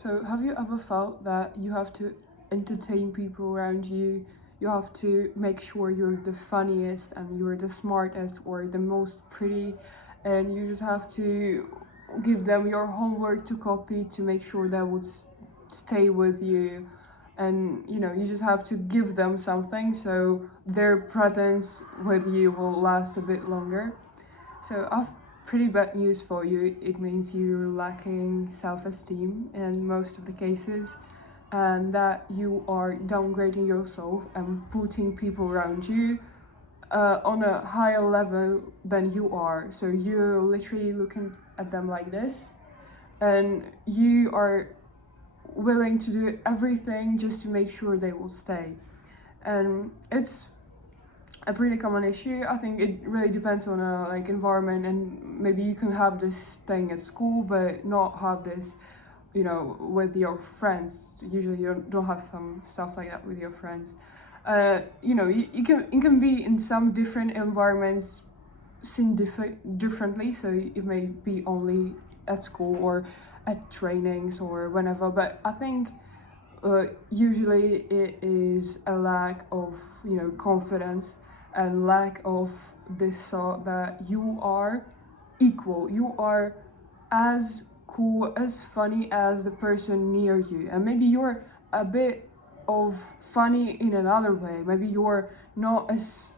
So, have you ever felt that you have to entertain people around you? You have to make sure you're the funniest and you're the smartest or the most pretty, and you just have to give them your homework to copy to make sure that would stay with you. And you just have to give them something so their presence with you will last a bit longer. So I've pretty bad news for you. It means you're lacking self-esteem in most of the cases, and that you are downgrading yourself and putting people around you on a higher level than you are. So you're literally looking at them like this, and you are willing to do everything just to make sure they will stay. And it's a pretty common issue. I think it really depends on a environment, and maybe you can have this thing at school but not have this with your friends. Usually you don't have some stuff like that with your friends. You can be in some different environments seen differently, so it may be only at school or at trainings or whenever, but I think usually it is a lack of confidence and lack of this thought that you are equal, you are as cool, as funny as the person near you, and maybe you're a bit of funny in another way. Maybe you're not as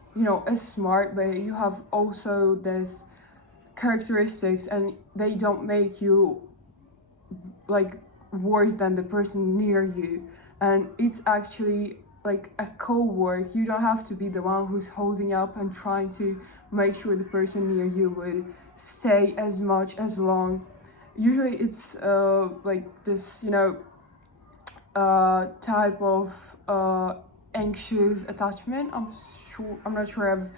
smart, but you have also this characteristics, and they don't make you like worse than the person near you. And it's actually like a co-work. You don't have to be the one who's holding up and trying to make sure the person near you would stay as much as long. Usually it's like this type of anxious attachment. I'm not sure I've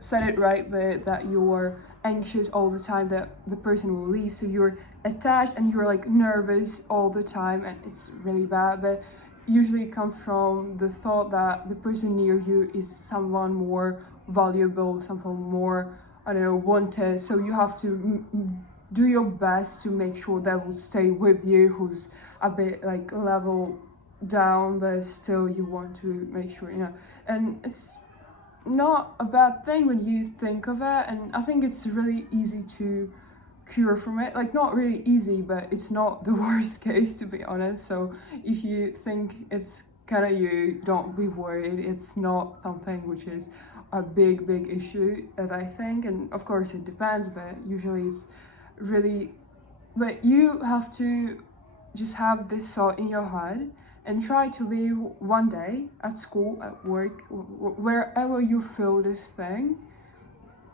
said it right, but that you're anxious all the time that the person will leave, so you're attached and you're like nervous all the time, and it's really bad. But usually it comes from the thought that the person near you is someone more valuable, someone more, I don't know, wanted. So you have to do your best to make sure that will stay with you, who's a bit like level down, but still you want to make sure, and it's not a bad thing when you think of it. And I think it's really easy to cure from it. Like, not really easy, but it's not the worst case, to be honest. So if you think it's kind of you, don't be worried. It's not something which is a big issue, as I think. And of course it depends, but usually it's really, but you have to just have this thought in your head and try to live one day at school, at work, wherever you feel this thing.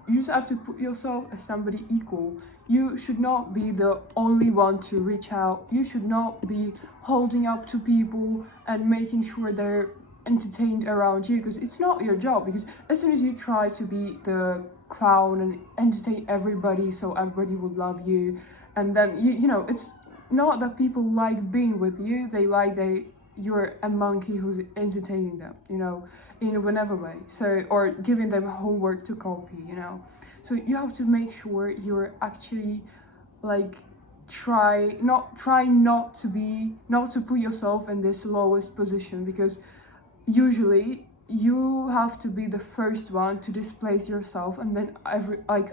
You just have to put yourself as somebody equal. You should not be the only one to reach out. You should not be holding up to people and making sure they're entertained around you, because it's not your job. Because as soon as you try to be the clown and entertain everybody so everybody would love you, and then it's not that people like being with you, they like you're a monkey who's entertaining them, in whatever way. So, or giving them homework to copy, So you have to make sure you're actually like try not to put yourself in this lowest position, because usually you have to be the first one to displace yourself, and then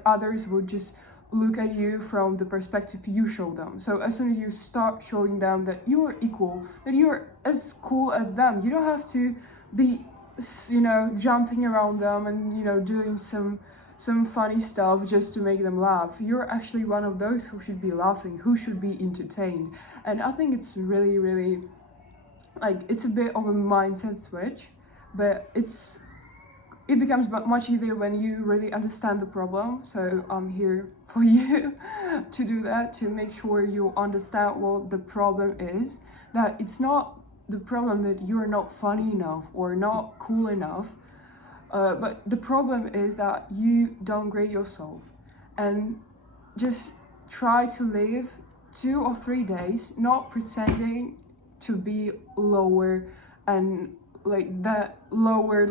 others would just look at you from the perspective you show them. So as soon as you start showing them that you're equal, that you're as cool as them, you don't have to be jumping around them and doing some funny stuff just to make them laugh. You're actually one of those who should be laughing, who should be entertained. And I think it's really it's a bit of a mindset switch, but it becomes much easier when you really understand the problem. So I'm here for you to do that, to make sure you understand what the problem is, that it's not the problem that you're not funny enough or not cool enough, but the problem is that you downgrade yourself. And just try to live 2 or 3 days not pretending to be lower and like that lower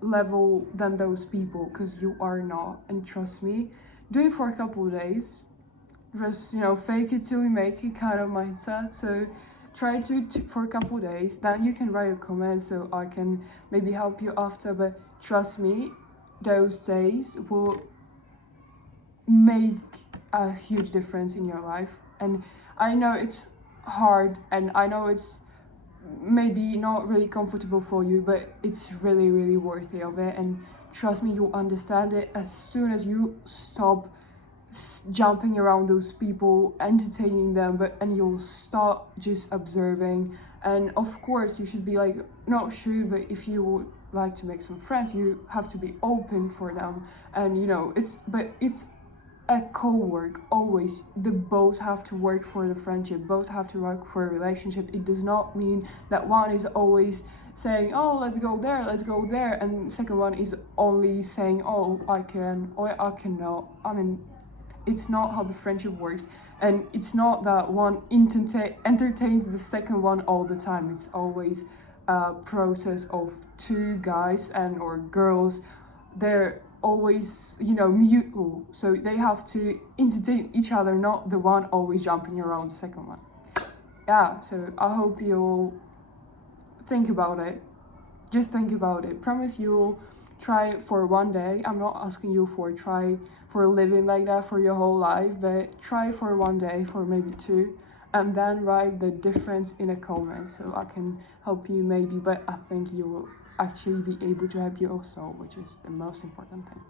level than those people, because you are not. And trust me, do it for a couple of days. Just fake it till we make it kind of mindset. So try to for a couple days, then you can write a comment so I can maybe help you after. But trust me, those days will make a huge difference in your life. And I know it's hard, and I know it's maybe not really comfortable for you, but it's really, really worthy of it. And trust me, you'll understand it as soon as you stop jumping around those people, entertaining them, and you'll start just observing. And of course, you should be like, not sure, but if you would like to make some friends, you have to be open for them. And it's a co-work always. The both have to work for the friendship, both have to work for a relationship. It does not mean that one is always saying, oh, let's go there, and second one is only saying, oh, I can or I cannot. I mean, it's not how the friendship works, and it's not that one entertains the second one all the time. It's always a process of two guys and or girls. They're always, mutual, so they have to entertain each other, not the one always jumping around the second one. Yeah, so I hope you'll think about it. Just think about it. Promise you'll try it for one day. I'm not asking you for try for living like that for your whole life, but try for one day, for maybe two, and then write the difference in a comment so I can help you maybe. But I think you will actually be able to help you also, which is the most important thing.